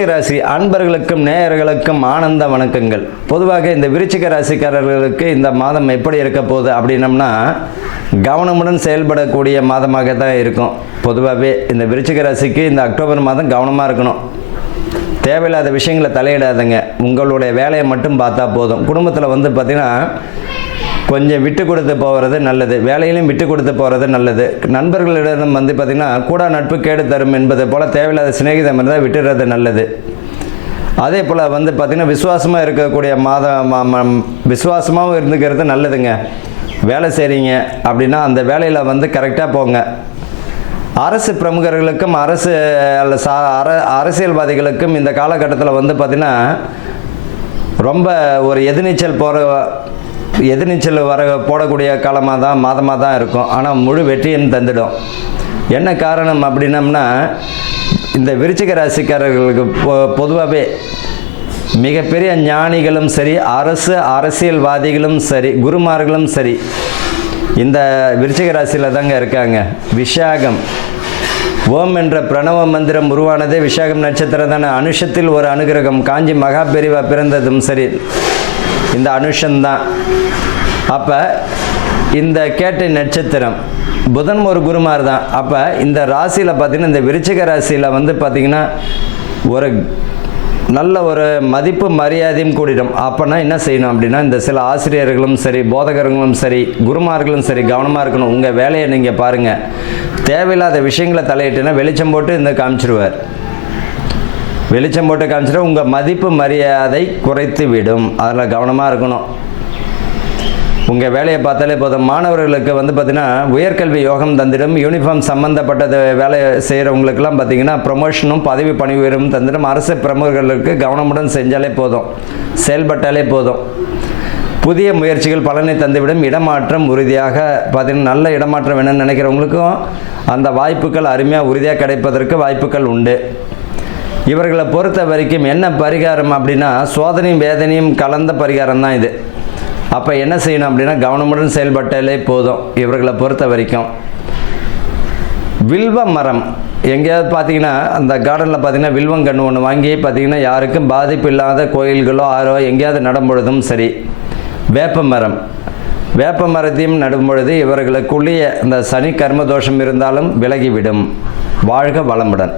விருச்சிக ராசி அன்பர்களுக்கும் நேயர்களுக்கும் ஆனந்த வணக்கங்கள். பொதுவாக இந்த விருச்சிக ராசிக்காரர்களுக்கு இந்த மாதம் எப்படி இருக்க போகுது அப்படின்னம்னா, கவனமுடன் செயல்படக்கூடிய மாதமாக தான் இருக்கும். பொதுவாகவே இந்த விருச்சிக ராசிக்கு இந்த அக்டோபர் மாதம் கவனமாக இருக்கணும். தேவையில்லாத விஷயங்களை தலையிடாதுங்க. உங்களுடைய வேலையை மட்டும் பார்த்தா போதும். குடும்பத்தில் பார்த்திங்கன்னா கொஞ்சம் விட்டு கொடுத்து போகிறது நல்லது. வேலையிலும் விட்டு கொடுத்து போகிறது நல்லது. நண்பர்களிடம் பார்த்திங்கன்னா கூட நட்பு கேடு தரும் என்பது போல் தேவையில்லாத சிநேகிதம் இருந்தால் விட்டுறது நல்லது. அதே போல் பார்த்திங்கன்னா விசுவாசமாக இருக்கக்கூடிய விசுவாசமாகவும் இருந்துக்கிறது நல்லதுங்க. வேலை செய்கிறீங்க அப்படின்னா அந்த வேலையில் கரெக்டாக போங்க. அரசு பிரமுகர்களுக்கும் அரசியல்வாதிகளுக்கும் இந்த காலகட்டத்தில் பார்த்திங்கன்னா ரொம்ப ஒரு எதிர்நீச்சல் போடக்கூடிய மாதமாக தான் இருக்கும். ஆனால் முழு வெற்றியும் தந்துடும். என்ன காரணம் அப்படின்னம்னா, இந்த விருச்சிக ராசிக்காரர்களுக்கு பொதுவாகவே மிகப்பெரிய ஞானிகளும் சரி, அரசியல்வாதிகளும் சரி, குருமார்களும் சரி இந்த விருச்சிக ராசியில் தாங்க இருக்காங்க. விஷாகம் ஓம் என்ற பிரணவ மந்திரம் உருவானதே விஷாகம் நட்சத்திரம் தானே. அனுஷத்தில் ஒரு அனுகிரகம். காஞ்சி மகாபெரிவா பிறந்ததும் சரி இந்த அனுஷந்தான். அப்போ இந்த கேட்டை நட்சத்திரம் புதன் ஒரு குருமார் தான். அப்போ இந்த ராசியில் பார்த்திங்கன்னா, இந்த விருச்சிக ராசியில் பார்த்திங்கன்னா ஒரு நல்ல ஒரு மதிப்பு மரியாதையும் கூடிடும். அப்போனா என்ன செய்யணும் அப்படின்னா, இந்த சில ஆசிரியர்களும் சரி, போதகர்களும் சரி, குருமார்களும் சரி கவனமாக இருக்கணும். உங்கள் வேலையை நீங்கள் பாருங்கள். தேவையில்லாத விஷயங்களை தலையிட்டுனா வெளிச்சம் போட்டு காமிச்சிருவார். வெளிச்சம் போட்டு காமிச்சிட்டு உங்கள் மதிப்பு மரியாதை குறைத்து விடும். அதில் கவனமாக இருக்கணும். உங்கள் வேலையை பார்த்தாலே போதும். மாணவர்களுக்கு பார்த்திங்கன்னா உயர்கல்வி யோகம் தந்திடும். யூனிஃபார்ம் சம்மந்தப்பட்டது வேலை செய்கிறவங்களுக்கெல்லாம் பார்த்திங்கன்னா ப்ரொமோஷனும் பதவி பணி உயர்வும் தந்திடும். அரசு பிரமுகர்களுக்கு கவனமுடன் செஞ்சாலே போதும், செயல்பட்டாலே போதும். புதிய முயற்சிகள் பலனை தந்துவிடும். இடமாற்றம் உறுதியாக பார்த்திங்கன்னா நல்ல இடமாற்றம் வேணும்னு நினைக்கிறவங்களுக்கும் அந்த வாய்ப்புகள் அருமையாக உறுதியாக கிடைப்பதற்கு வாய்ப்புகள் உண்டு. இவர்களை பொறுத்த வரைக்கும் என்ன பரிகாரம் அப்படின்னா, சோதனையும் வேதனையும் கலந்த பரிகாரம் தான் இது. அப்போ என்ன செய்யணும் அப்படின்னா, கவனமுடன் செயல்பட்டாலே போதும். இவர்களை பொறுத்த வரைக்கும் வில்வ மரம் எங்கேயாவது பார்த்திங்கன்னா, அந்த கார்டனில் பார்த்திங்கன்னா வில்வங்கன்று ஒன்று வாங்கி பார்த்திங்கன்னா யாருக்கும் பாதிப்பு இல்லாத கோயில்களோ ஆறோ எங்கேயாவது நடும்பொழுதும் சரி, வேப்ப மரத்தையும் நடும்பொழுது இவர்களுக்குள்ளேயே இந்த சனி கர்ம தோஷம் இருந்தாலும் விலகிவிடும். வாழ்க வளமுடன்.